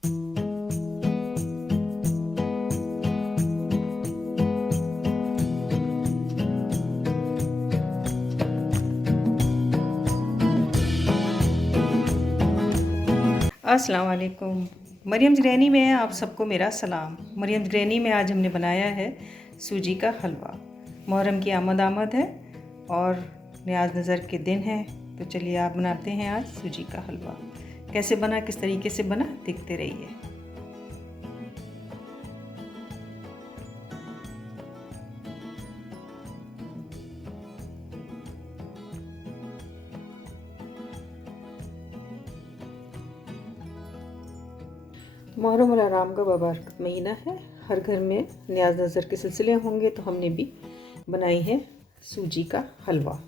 अस्सलाम वालेकुम। Mariam's granny में आप सबको मेरा सलाम। मरियम्स ग्रैनी में आज हमने बनाया है सूजी का हलवा। मुहर्रम की आमद है और न्याज नज़र के दिन है, तो चलिए आप बनाते हैं आज सूजी का हलवा। कैसे बना, किस तरीके से बना, देखते रहिए। मुहर्रम और आराम का बाबरकत महीना है। हर घर में न्याज नज़र के सिलसिले होंगे, तो हमने भी बनाई है सूजी का हलवा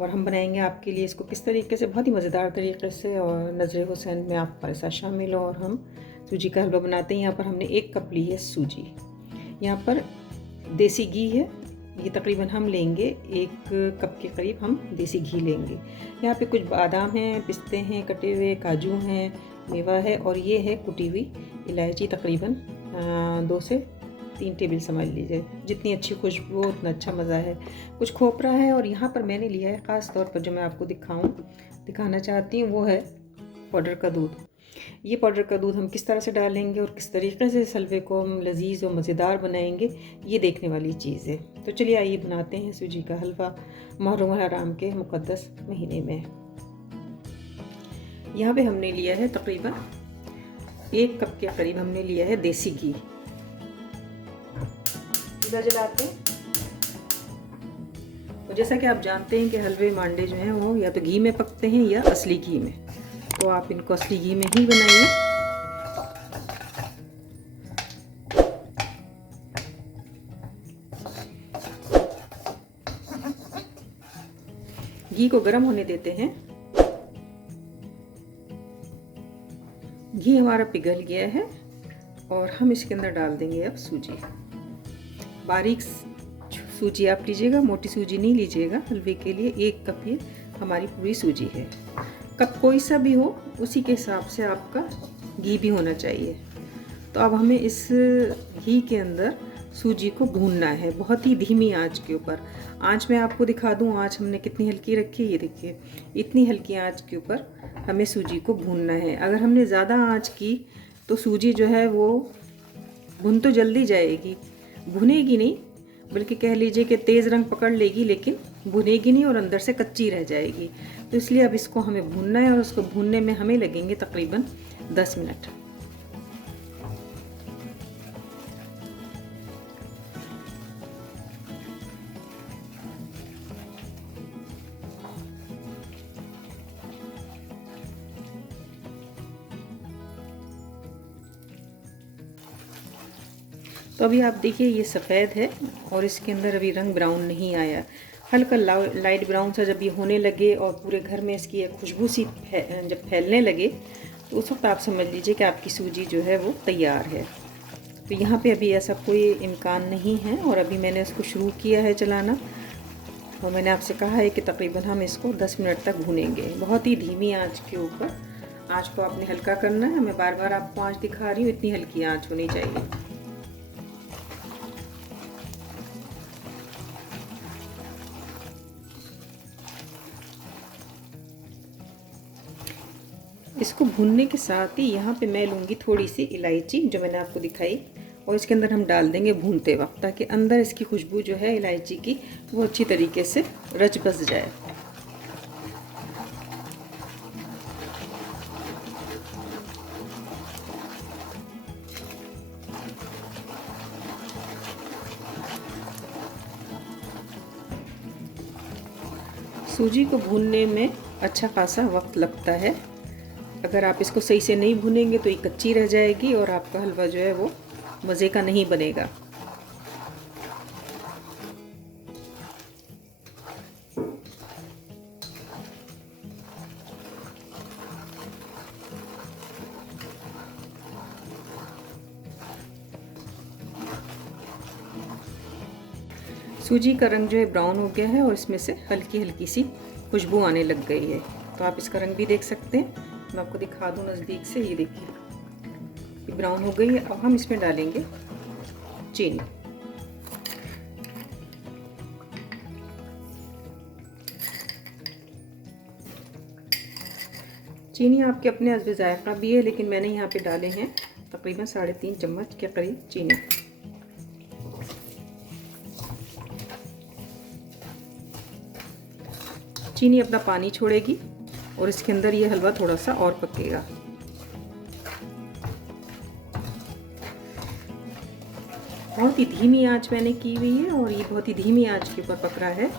और हम बनाएंगे आपके लिए इसको किस तरीके से, बहुत ही मज़ेदार तरीके से। और नज़र हुसैन में आप हमारे साथ शामिल हो और हम सूजी का हलवा बनाते हैं। यहाँ पर हमने 1 कप ली है सूजी। यहाँ पर देसी घी है, ये तकरीबन हम लेंगे 1 कप के करीब हम देसी घी लेंगे। यहाँ पे कुछ बादाम हैं, पिस्ते हैं, कटे हुए काजू हैं, मेवा है और ये है कुटी हुई इलायची, तकरीबन 2 से 3 टेबल समझ लीजिए। जितनी अच्छी खुशबू उतना अच्छा मज़ा है। कुछ खोपरा है और यहाँ पर मैंने लिया है ख़ास तौर पर जो मैं आपको दिखाना चाहती हूँ, वो है पाउडर का दूध। ये पाउडर का दूध हम किस तरह से डालेंगे और किस तरीके से इस हलवे को हम लजीज और मज़ेदार बनाएंगे, ये देखने वाली चीज़ है। तो चलिए आइए बनाते हैं सूजी का हलवा मुहर्रम हराम के मुक़द्दस महीने में। यहाँ पे हमने लिया है तकरीबन 1 कप के करीब हमने लिया है देसी घी। चूल्हा जलाते हैं। तो जैसा कि आप जानते हैं कि हलवे मांडे जो हैं वो या तो घी में पकते हैं या असली घी में, तो आप इनको असली घी में ही बनाइए। घी को गर्म होने देते हैं। घी हमारा पिघल गया है और हम इसके अंदर डाल देंगे अब सूजी। बारीक सूजी आप लीजिएगा, मोटी सूजी नहीं लीजिएगा। हलवे के लिए 1 कप ये हमारी पूरी सूजी है। कप कोई सा भी हो, उसी के हिसाब से आपका घी भी होना चाहिए। तो अब हमें इस घी के अंदर सूजी को भूनना है, बहुत ही धीमी आंच के ऊपर। आंच मैं आपको दिखा दूं, आंच हमने कितनी हल्की रखी है, ये देखिए। इतनी हल्की आंच के ऊपर हमें सूजी को भूनना है। अगर हमने ज़्यादा आंच की तो सूजी जो है वो भुन तो जल्दी जाएगी, भुनेगी नहीं, बल्कि कह लीजिए कि तेज़ रंग पकड़ लेगी, लेकिन भुनेगी नहीं और अंदर से कच्ची रह जाएगी। तो इसलिए अब इसको हमें भूनना है और उसको भूनने में हमें लगेंगे तकरीबन 10 मिनट। तो अभी आप देखिए ये सफ़ेद है और इसके अंदर अभी रंग ब्राउन नहीं आया। हल्का लाइट ब्राउन सा जब ये होने लगे और पूरे घर में इसकी एक खुशबू सी जब फैलने लगे, तो उस वक्त आप समझ लीजिए कि आपकी सूजी जो है वो तैयार है। तो यहाँ पे अभी ऐसा कोई इम्कान नहीं है और अभी मैंने इसको शुरू किया है चलाना और मैंने आपसे कहा है कि तकरीबन हम इसको 10 मिनट तक भूनेंगे, बहुत ही धीमी आँच के ऊपर। आँच को आपने हल्का करना है। मैं बार बार आपको आँच दिखा रही हूँ, इतनी हल्की आँच होनी चाहिए। इसको भूनने के साथ ही यहाँ पे मैं लूँगी थोड़ी सी इलायची, जो मैंने आपको दिखाई, और इसके अंदर हम डाल देंगे भूनते वक्त, ताकि अंदर इसकी खुशबू जो है इलायची की वो अच्छी तरीके से रच बस जाए। सूजी को भूनने में अच्छा खासा वक्त लगता है। अगर आप इसको सही से नहीं भुनेंगे तो ये कच्ची रह जाएगी और आपका हलवा जो है वो मज़े का नहीं बनेगा। सूजी का रंग जो है ब्राउन हो गया है और इसमें से हल्की हल्की सी खुशबू आने लग गई है। तो आप इसका रंग भी देख सकते हैं। मैं आपको दिखा दूँ नज़दीक से, ये देखिए ये ब्राउन हो गई है। अब हम इसमें डालेंगे चीनी। चीनी आपके अपने हस्बे जायका भी है, लेकिन मैंने यहाँ पे डाले हैं तकरीबन 3.5 चम्मच के करीब चीनी। चीनी अपना पानी छोड़ेगी और इसके अंदर ये हलवा थोड़ा सा और पकेगा। बहुत ही धीमी आंच मैंने की हुई है और ये बहुत ही धीमी आंच के ऊपर पक रहा है।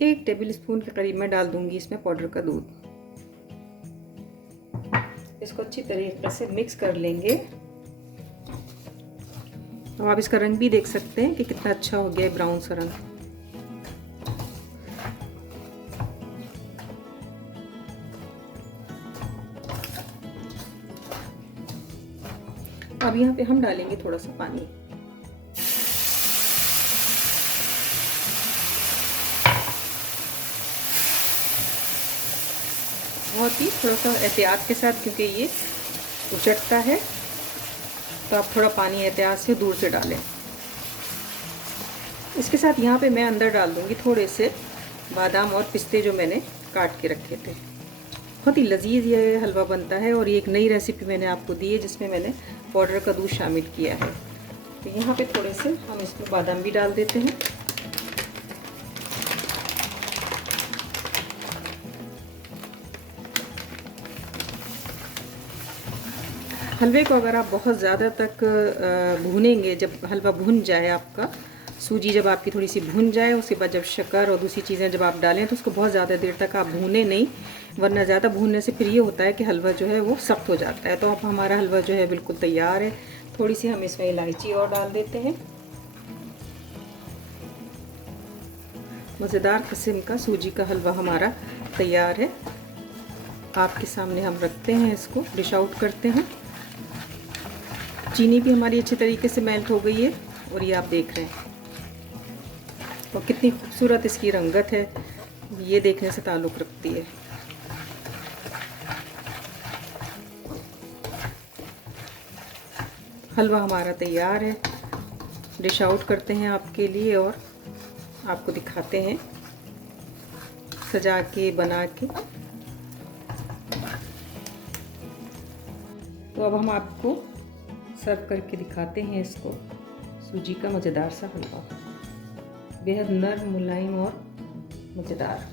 एक टेबल स्पून के करीब मैं डाल दूंगी इसमें पाउडर का दूध। इसको अच्छी तरीके से मिक्स कर लेंगे। तो आप इसका रंग भी देख सकते हैं कि कितना अच्छा हो गया है, ब्राउन सा रंग। अब यहाँ पे हम डालेंगे थोड़ा सा पानी। बहुत ही थोड़ा सा एहतियात के साथ, क्योंकि ये उचटता है, तो आप थोड़ा पानी एहतियात से दूर से डालें। इसके साथ यहाँ पे मैं अंदर डाल दूँगी थोड़े से बादाम और पिस्ते जो मैंने काट के रखे थे। बहुत ही लजीज ये हलवा बनता है और ये एक नई रेसिपी मैंने आपको दी है जिसमें मैंने पाउडर का दूध शामिल किया है। तो यहाँ पे थोड़े से हम इसमें बादाम भी डाल देते हैं। हलवे को अगर आप बहुत ज़्यादा तक भूनेंगे, जब हलवा भुन जाए आपका, सूजी जब आपकी थोड़ी सी भुन जाए, उसके बाद जब शक्कर और दूसरी चीज़ें जब आप डालें तो उसको बहुत ज़्यादा देर तक आप भूने नहीं, वरना ज़्यादा भूनने से फिर ये होता है कि हलवा जो है वो सख्त हो जाता है। तो अब हमारा हलवा जो है बिल्कुल तैयार है। थोड़ी सी हम इसमें इलायची और डाल देते हैं। मज़ेदार किस्म का सूजी का हलवा हमारा तैयार है। आपके सामने हम रखते हैं, इसको डिश आउट करते हैं। चीनी भी हमारी अच्छी तरीके से मेल्ट हो गई है और ये आप देख रहे हैं, और कितनी खूबसूरत इसकी रंगत है, ये देखने से ताल्लुक़ रखती है। हलवा हमारा तैयार है। डिश आउट करते हैं आपके लिए और आपको दिखाते हैं सजा के, बना के। तो अब हम आपको सर्व करके दिखाते हैं इसको, सूजी का मज़ेदार सा हलवा, बेहद नर्म, मुलायम और मज़ेदार।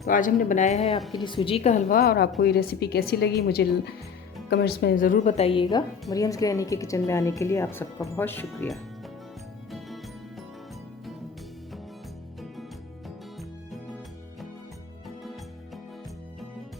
तो आज हमने बनाया है आपके लिए सूजी का हलवा, और आपको ये रेसिपी कैसी लगी मुझे कमेंट्स में ज़रूर बताइएगा। मरियम्स ग्रैनी के किचन में आने के लिए आप सबका बहुत शुक्रिया।